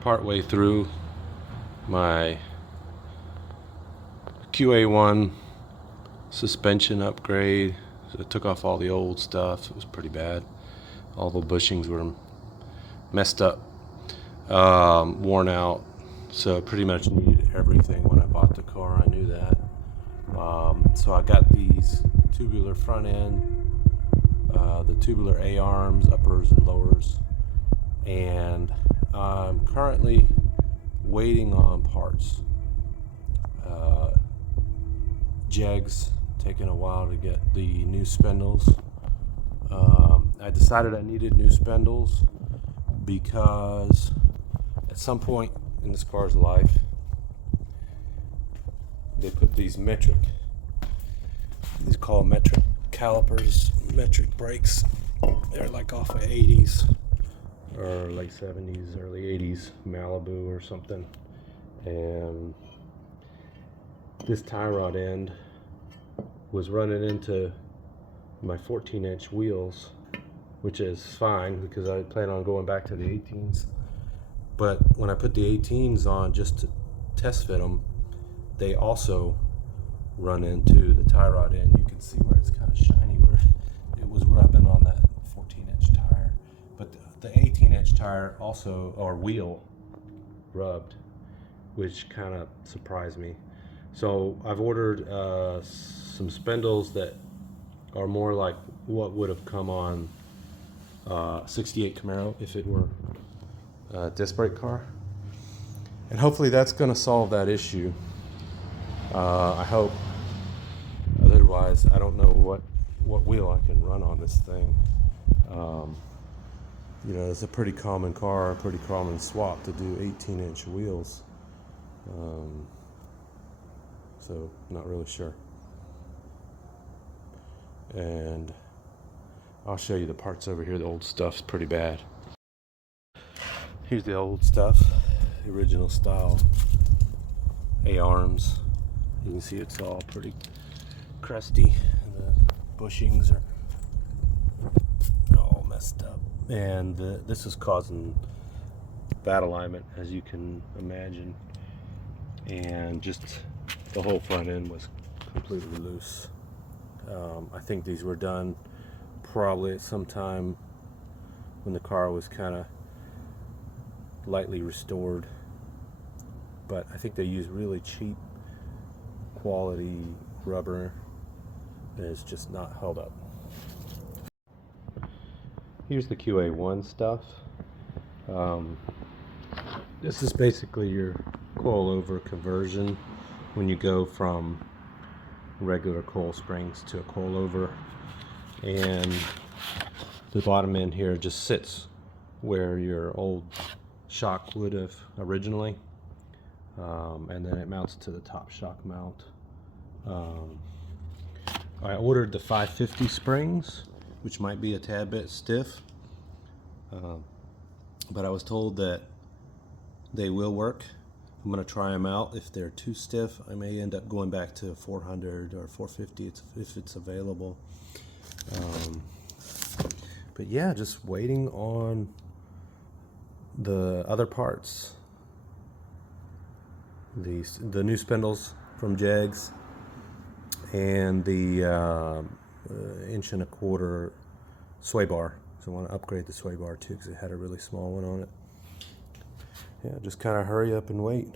partway through my QA1 suspension upgrade. So I took off all the old stuff. It was pretty bad. All the bushings were messed up, worn out. So I pretty much needed everything when I bought the car. I knew that. So I got these tubular front end, the tubular A-arms, uppers and lowers, and I'm currently waiting on parts. Jegs taking a while to get the new spindles. I decided I needed new spindles because at some point in this car's life they put these called metric calipers, metric brakes. They're like off of 80s or late 70s, early 80s Malibu or something. And this tie rod end was running into my 14-inch wheels, which is fine because I plan on going back to the 18s. But when I put the 18s on just to test fit them, they also run into the tie rod end. You can see where it's kind of shiny where it was rubbing on that 14-inch tire. But the 18-inch tire also, or wheel, rubbed, which kind of surprised me. So I've ordered some spindles that are more like what would have come on 68 Camaro if it were a disc brake car. And hopefully that's going to solve that issue. I hope. Otherwise, I don't know what wheel I can run on this thing. You know, it's a pretty common car, a pretty common swap to do 18-inch wheels. So not really sure. And I'll show you the parts over here. The old stuff's pretty bad. Here's the old stuff, the original style A-arms. You can see it's all pretty crusty. The bushings are all messed up. And this is causing bad alignment, as you can imagine. And just the whole front end was completely loose. I think these were done probably at some time when the car was kind of lightly restored, but I think they used really cheap quality rubber and it's just not held up. Here's the QA1 stuff. This is basically your coilover conversion when you go from regular coil springs to a coilover, and the bottom end here just sits where your old shock would have originally, and then it mounts to the top shock mount. I ordered the 550 springs, which might be a tad bit stiff, but I was told that they will work. I'm going to try them out. If they're too stiff, I may end up going back to 400 or 450 if it's available. But yeah, just waiting on the other parts. The new spindles from Jegs and the 1.25" sway bar. So I want to upgrade the sway bar too because it had a really small one on it. Yeah, just kind of hurry up and wait.